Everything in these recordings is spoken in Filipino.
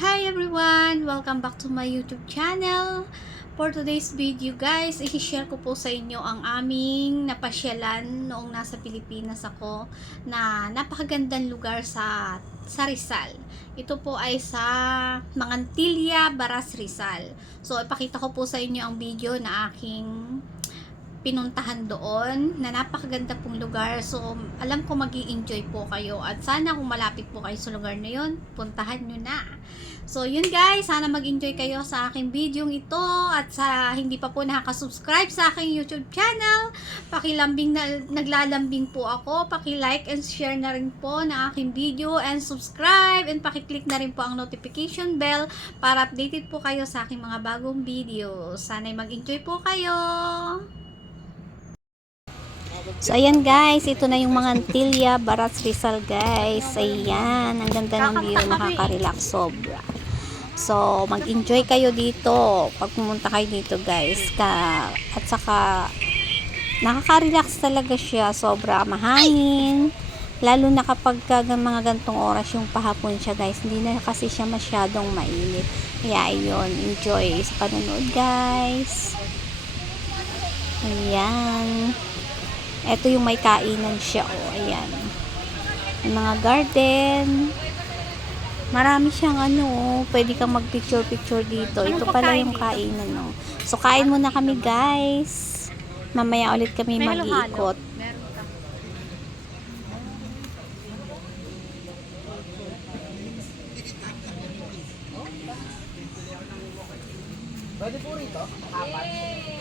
Hi everyone! Welcome back to my YouTube channel. For today's video guys, i-share ko po sa inyo ang aming napasyalan noong nasa Pilipinas ako na napakagandang lugar sa sa Rizal. Ito po ay sa Mangantilia, Baras, Rizal. So, ipakita ko po sa inyo ang video na aking pinuntahan doon na napakaganda pong lugar. So, alam ko mag enjoy po kayo at sana kung malapit po kayo sa lugar na yun, puntahan nyo na. So, yun guys, sana mag-enjoy kayo sa aking video ito at sa hindi pa po nakaka-subscribe sa aking YouTube channel, pakilambing na naglalambing po ako, paki-like and share na rin po na aking video and subscribe and paki-click na rin po ang notification bell para updated po kayo sa aking mga bagong videos. Sana'y mag-enjoy po kayo! So, ayan guys, ito na yung mga Antilya, Barats Rizal guys. Ayan, ang ganda ng view, nakaka-relax sobra. So, mag-enjoy kayo dito pag pumunta kayo dito guys. Ka, at saka, nakaka-relax talaga siya. Sobra mahangin. Lalo na kapag ka mga gantong oras yung pahapon siya guys. Hindi na kasi siya masyadong mainit. Kaya ayun, enjoy sa panonood guys. Ayan. Ito yung may kainan siya. Oh, ayan. May mga garden. Marami siyang ano, oh, pwede kang mag-picture-picture dito. Ito pala yung kainan, no. So, kain muna kami, guys. Mamaya ulit kami mag-iikot. Pwede po rito? Apat.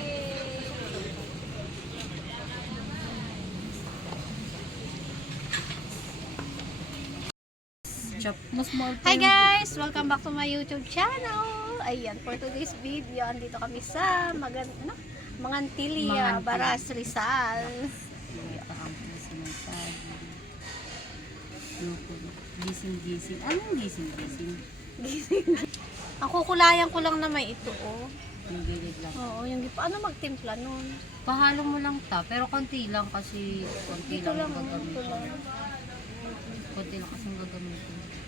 Chop. Mas small Hi guys! Welcome back to my YouTube channel. Ayan, for today's video, andito kami sa Magan ano? Mangantilia, Mangantilia. Baras, Rizal. Gising-gising. Anong gising-gising? Ang kukulayan ko lang na may ito, oh. Yung gilid lang. Oo, yung ano magtimpla nun? Pahalo mo lang ta, pero konti lang kasi konti Dito lang, lang ang oh, ito lang. gagamitin. Konti lang kasi ang gagamitin.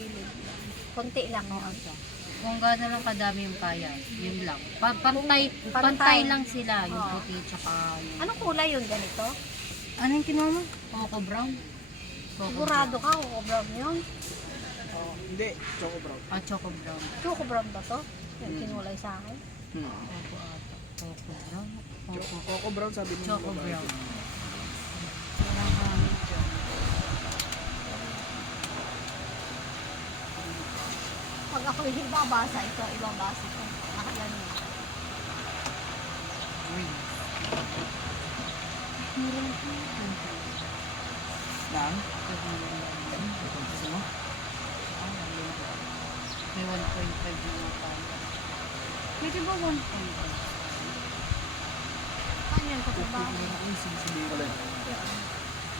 Gilid lang. Konti lang. Oo, ito. Kung gaano lang kadami yung kaya, yun lang. Pa pantay, Pantay. pantay lang sila, yung Oo. puti tsaka yung... Anong kulay yun ganito? Anong kinuha mo? Coco brown? Coco Sigurado ka, Coco Brown yun. Oh, hindi. Choco brown. Ah, choco brown. Coco Brown ba to? Yung Hmm. kinulay sa akin. Hmm. Coco ata. Coco brown? Choco, Coco. Coco brown sabi niyo. Choco brown. Pag ako yung babasa, ito, ibabasa ko. Nakaganon. Lang? May 1.5 din yung kaya. Pwede ba 1.5? Ano yan.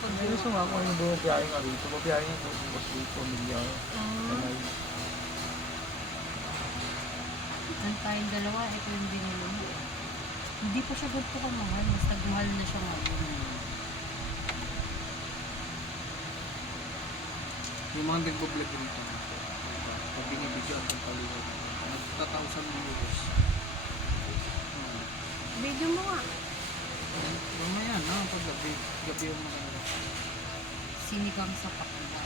Hindi gusto nga kung ano bumabiyahe nga rito. Bumabiyahe nga kung mas rito. Pamilya. Sanay. Ang tayong dalawa, ito yung binili mo. Hindi pa siya ganito kamahal. Mas nagmahal na siya ngayon. Yung mga nagbablog rito. Pag binibigyan ang paliwan. Nagtatausan ng euros. Video mo nga. Mamaya na. Pag gabi. Gabi yung mga Sinigang sa pakila.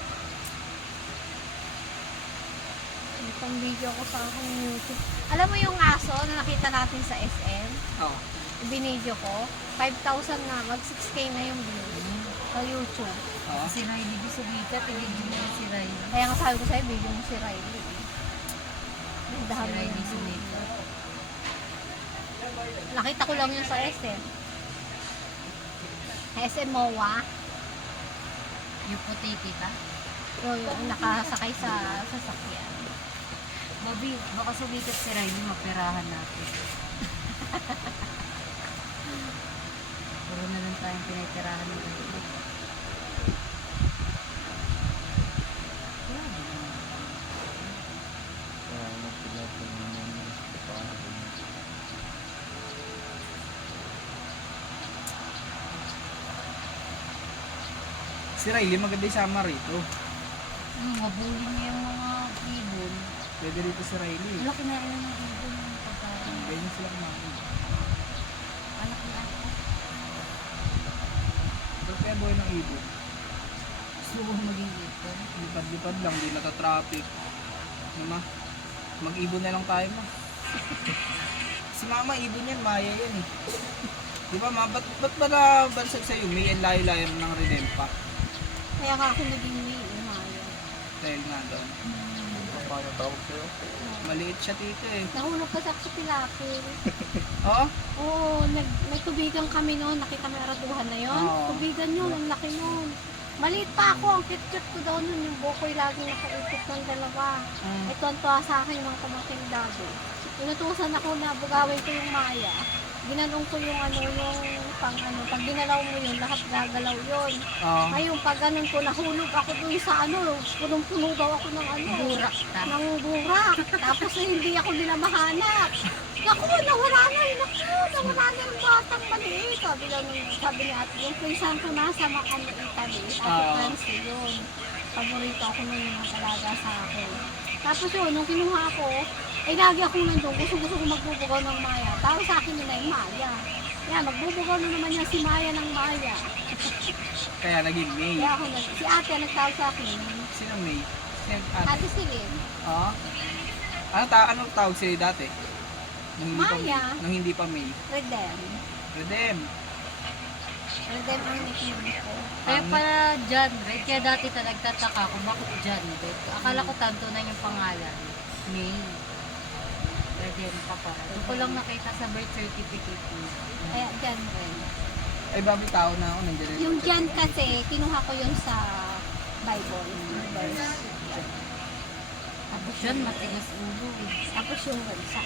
Itong video ko sa aking YouTube. Alam mo yung aso na nakita natin sa SM? Oo. Binidyo ko. 5,000 na. Mag 6K na yung view. Sa YouTube. Oo. Si Riley, di sumikat. Hindi mo si Riley. Kaya nga sabi ko sa'yo, video mo si Riley. Ang Si dami Riley yung sumikat. Nakita ko lang yun sa SM. SM MOA. Yung puti kita. Yung, yung nakasakay sa sasakyan. Bobby, baka sumikat si Riley, mapirahan natin. Puro na lang tayong pinitirahan ng ito. Si Riley maganda yung sama rito. Yung habulin niya yung. Pwede rito sa Riley. Ano kinain ng ibon yung pagkain? Ganyan sila kumain. Anak ni ate. Pero kaya buhay ng ibon. Gusto ko maging ibon. Lipad-lipad lang, di nata-traffic. Ano ma? Mag-ibon na lang tayo ma. si mama, ibon yan, maya yan eh. Di ba ma, ba't, ba't ba nabansag sa'yo? May and layo-layo ng Redempa. Kaya ka ako naging may umaya. Dahil nga doon. Paano tawag sa'yo? Maliit siya tito eh. Nahulog kasi ako sa tilapil. Oo? Oo, nag, may tubigan kami noon. Nakita mo yung araduhan na yon. Oo. Tubigan yun, ang laki noon. Maliit pa ako, ang cute-cute ko daw nun. Yung bukoy laging nakaikot ng dalawa. Mm. Ay, tuwan sa akin yung mga pamangkin dado. Inutusan ako na bugawin ko yung maya. Ginanong ko yung ano, yung pang ano, pag ginalaw mo yun, lahat gagalaw yun. Oo. Ngayon, pag ganun ko, nahulog ako dun sa ano, punong-puno daw ako ng ano. Burak ka. Ng burak. Tapos eh, hindi ako nila mahanap. Naku, nawala na yun. Naku, nawala na yung batang maliit. Sabi lang, sabi ni ate, yung pinsan ko nasa Macano, Italy. Ate Oo. Francie yun. Paborito ako nun yung talaga sa akin. Tapos yun, nung kinuha ako, eh lagi akong nandun. Gusto gusto ko magbubugaw ng Maya. Tawag sa akin nila yung Maya. Yan, magbubugaw na naman yan si Maya ng Maya. Kaya naging May. Kaya ako nag, si ate nagtawag sa akin. Sino May? Sino ate? Ate Silin. Oo. Ano, ta anong tawag sa'yo dati? Nung hindi Maya. Pa, nung hindi pa May. Redem. Redem. Redem ang nickname ko. Kaya pala John Red. Kaya dati talaga nagtataka ako bakit John Red. Akala ko tanto na yung pangalan. May. Pwede pa. Doon ko lang nakita sa birth certificate niya. Kaya dyan rin. Ay, babi tao na ako. Nandiyan rin. Yung dyan kasi, kinuha ko yun sa Bible. Verse. Tapos yun, matigas ulo eh. tapos yung sa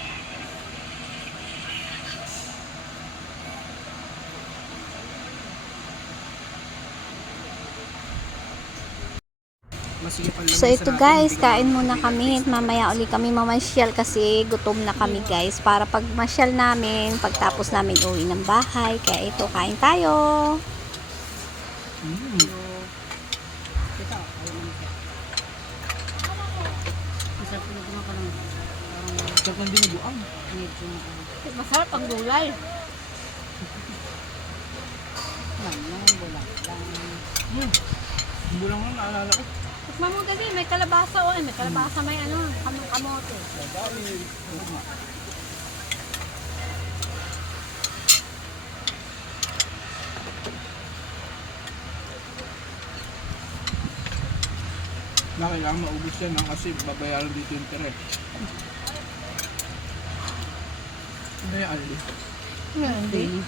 So ito guys, kain muna kami. Mamaya uli kami mamasyal kasi gutom na kami guys. Para pag masyal namin, pagtapos namin uwi ng bahay. Kaya ito, kain tayo. Masarap ang gulay. Lang, lang, bulang, lang naalala ko. Tikman mo may kalabasa o may kalabasa may ano, kamong kamote. Na kailangan maubos yan ng kasi babayaran dito yung tere. Ano yung ali? Hindi.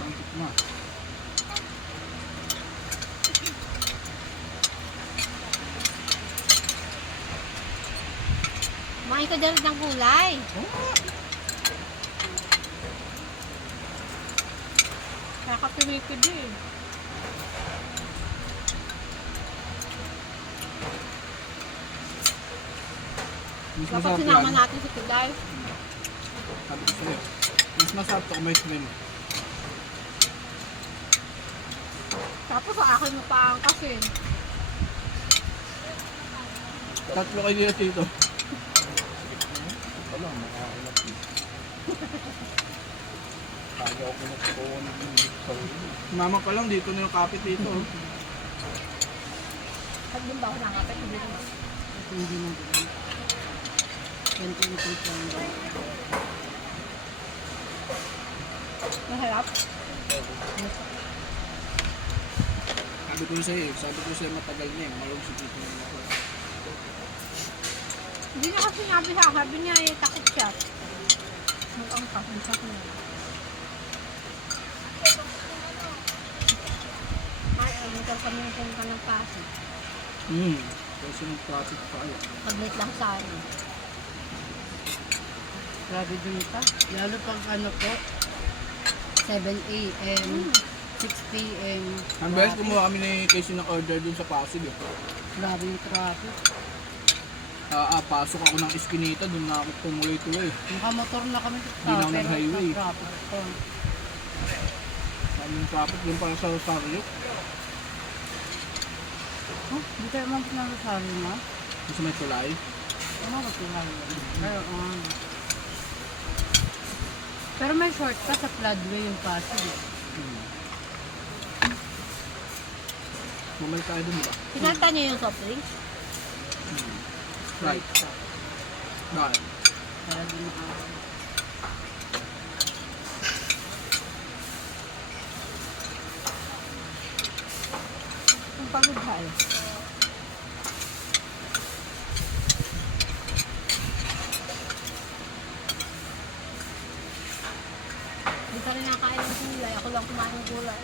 Sangkit na. Kumain ka dyan ng gulay. Nakapimikid eh. Mas Dapat masarap sinama yan. natin si Kuday. Sabi ko sa'yo. Mas masarap to kung may smell. Tapos sa akin mo pa ang kasin. Tatlo kayo nila dito. Wala, makakailan. Kaya ako nagkukuha ng sa ulo. Mama pa lang dito na yung kapit dito. oh. Pag din ba ako nakapit? Hindi naman. Ito hindi na bulang. Yan po phone. Masarap. Sabi ko sa'yo sabi ko sa'yo matagal na eh, mayroong si Tito na ako. Hindi na kasi sinabi sa sabi niya eh, takot siya. Mag-angkas, ang sakit niya. Ay, ang motor kami ng punta ng Pasig. Hmm, kasi ng traffic pa kayo. Paglit lang sa akin. Grabe dun pa. Lalo pag ano po, 7 a.m., 6 p.m. Ang beses kumuha kami ni Casey ng order dun sa Pasig eh. Grabe yung traffic. Ah, ah, pasok ako ng Eskinita, dun na ako tumuloy-tuloy. Nakamotor na kami Hindi na ako nag-highway. traffic. Sabi yung traffic dun para sa Rosario. Huh? Hindi tayo ng Rosario na? Dun sa may tulay. Umabot yung highway. Pero, um, pero may shortcut sa floodway yung Pasig. eh. Hmm. Bumalik tayo dun ba? Pinanta niyo yung soft drinks? Right. Bakit? Kaya di maka... Ang pagod siya eh. Hindi ka rin nakain ng gulay. Ako lang kumain ng gulay.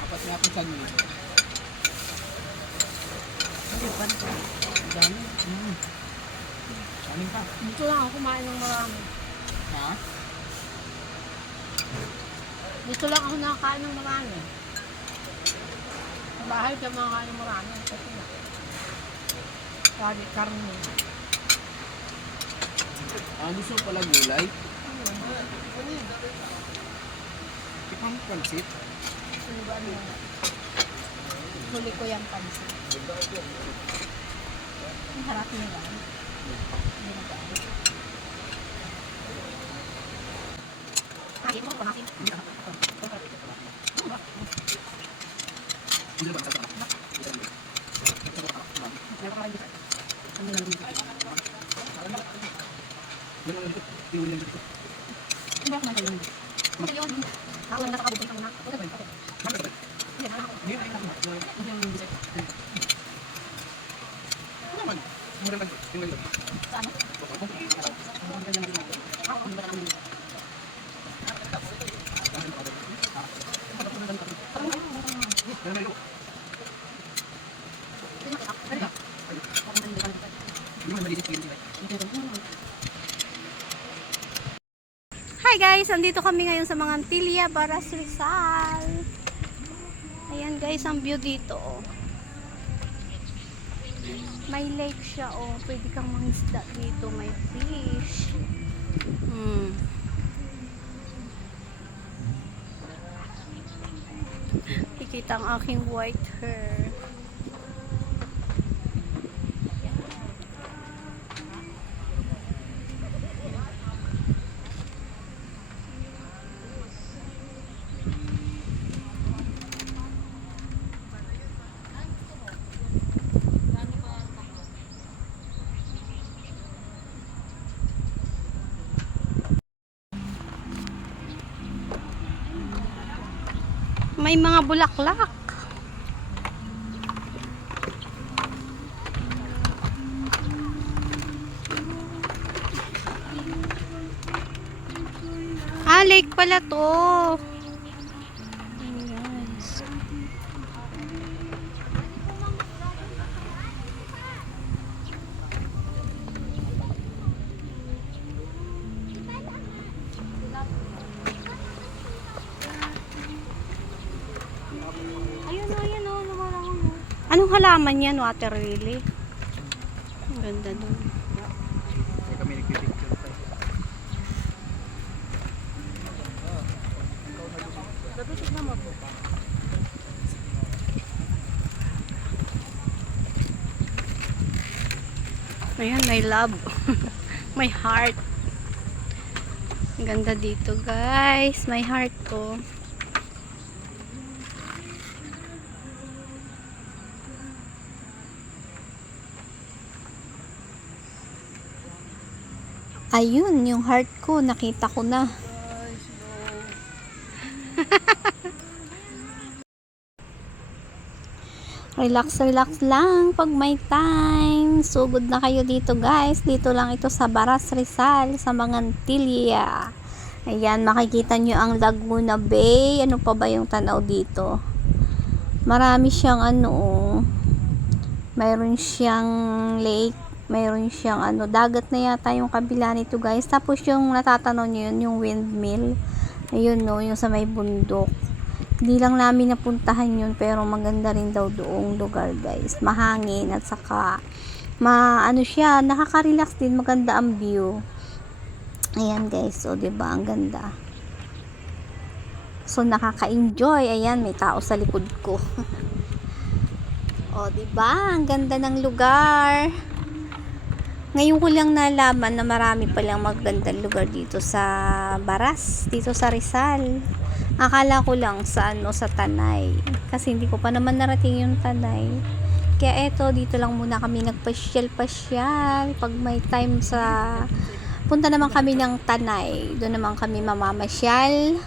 Apat nga akong sandwich. Hindi pa rin. Ang dami. Hmm. Kanin ka. Dito lang ako kumain ng marami. Ha? Dito lang ako nakakain ng marami. Sa bahay ka makakain ng marami. Kasi nga. Lagi karne. Ah, gusto mo pala gulay? Tikman mo pansit. Huli ko yung pansit. Ang harap nila. Kain mo, pamasin. Ako lang nakakabot sa mga. Saan? Hi guys! Andito kami ngayon sa mga Antilya, Baras, Rizal. Ayan guys, ang view dito. Oh. May lake siya oh. Pwede kang mangisda dito. May fish. Hmm. Ikita ang aking white hair. May mga bulaklak. Ah, lake pala to. Halaman yan? Water lily? Ang ganda. Hindi kami nagpipicture tayo. Ayan, may love. may heart. Ang ganda dito, guys. May heart ko. Ayun, yung heart ko, nakita ko na. Relax, relax lang pag may time. Sugod na kayo dito guys. Dito lang ito sa Baras Rizal, sa Mangantilia. Ayan, makikita nyo ang Laguna Bay. Ano pa ba yung tanaw dito? Marami siyang ano, oh. mayroon siyang lake, mayroon siyang ano, dagat na yata yung kabila nito guys. Tapos yung natatanaw nyo yun, yung windmill. Ayun no, yung sa may bundok. Hindi lang namin napuntahan yun pero maganda rin daw doong lugar guys. Mahangin at saka ma ano siya, nakaka-relax din, maganda ang view. Ayan guys, so 'di ba ang ganda. So nakaka-enjoy. Ayan, may tao sa likod ko. o, 'di ba? Ang ganda ng lugar. Ngayon ko lang nalaman na marami palang magandang lugar dito sa Baras, dito sa Rizal. Akala ko lang sa ano sa Tanay kasi hindi ko pa naman narating yung Tanay. Kaya eto dito lang muna kami nagpasyal-pasyal pag may time sa punta naman kami ng Tanay. Doon naman kami mamamasyal.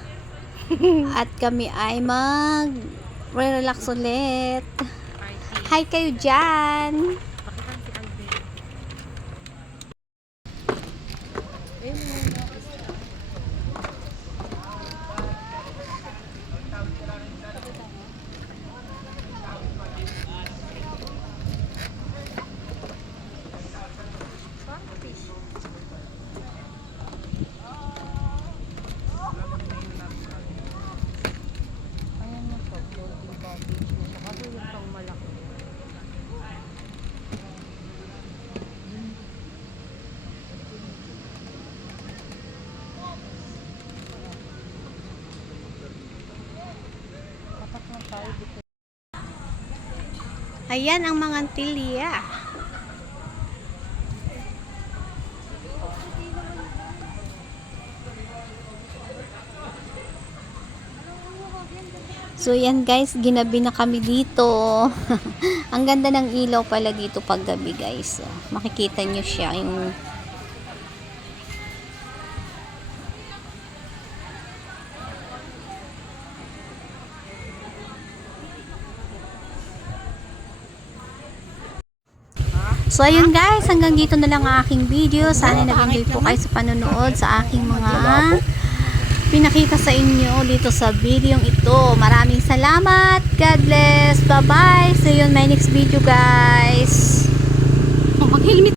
At kami ay mag relax ulit. Hi kayo dyan! Ayan na po, floating cottage na siya. Kaso yung pang malaki. Patak na tayo dito. Ayan ang mga tilya. So yan guys, ginabi na kami dito. ang ganda ng ilaw pala dito pag gabi guys. Makikita nyo siya yung So ayun guys, hanggang dito na lang ang aking video. Sana nag-enjoy po kayo sa panonood sa aking mga pinakita sa inyo dito sa video ito. Maraming salamat. God bless. Bye-bye. See you in my next video guys. Oh, mag-helmet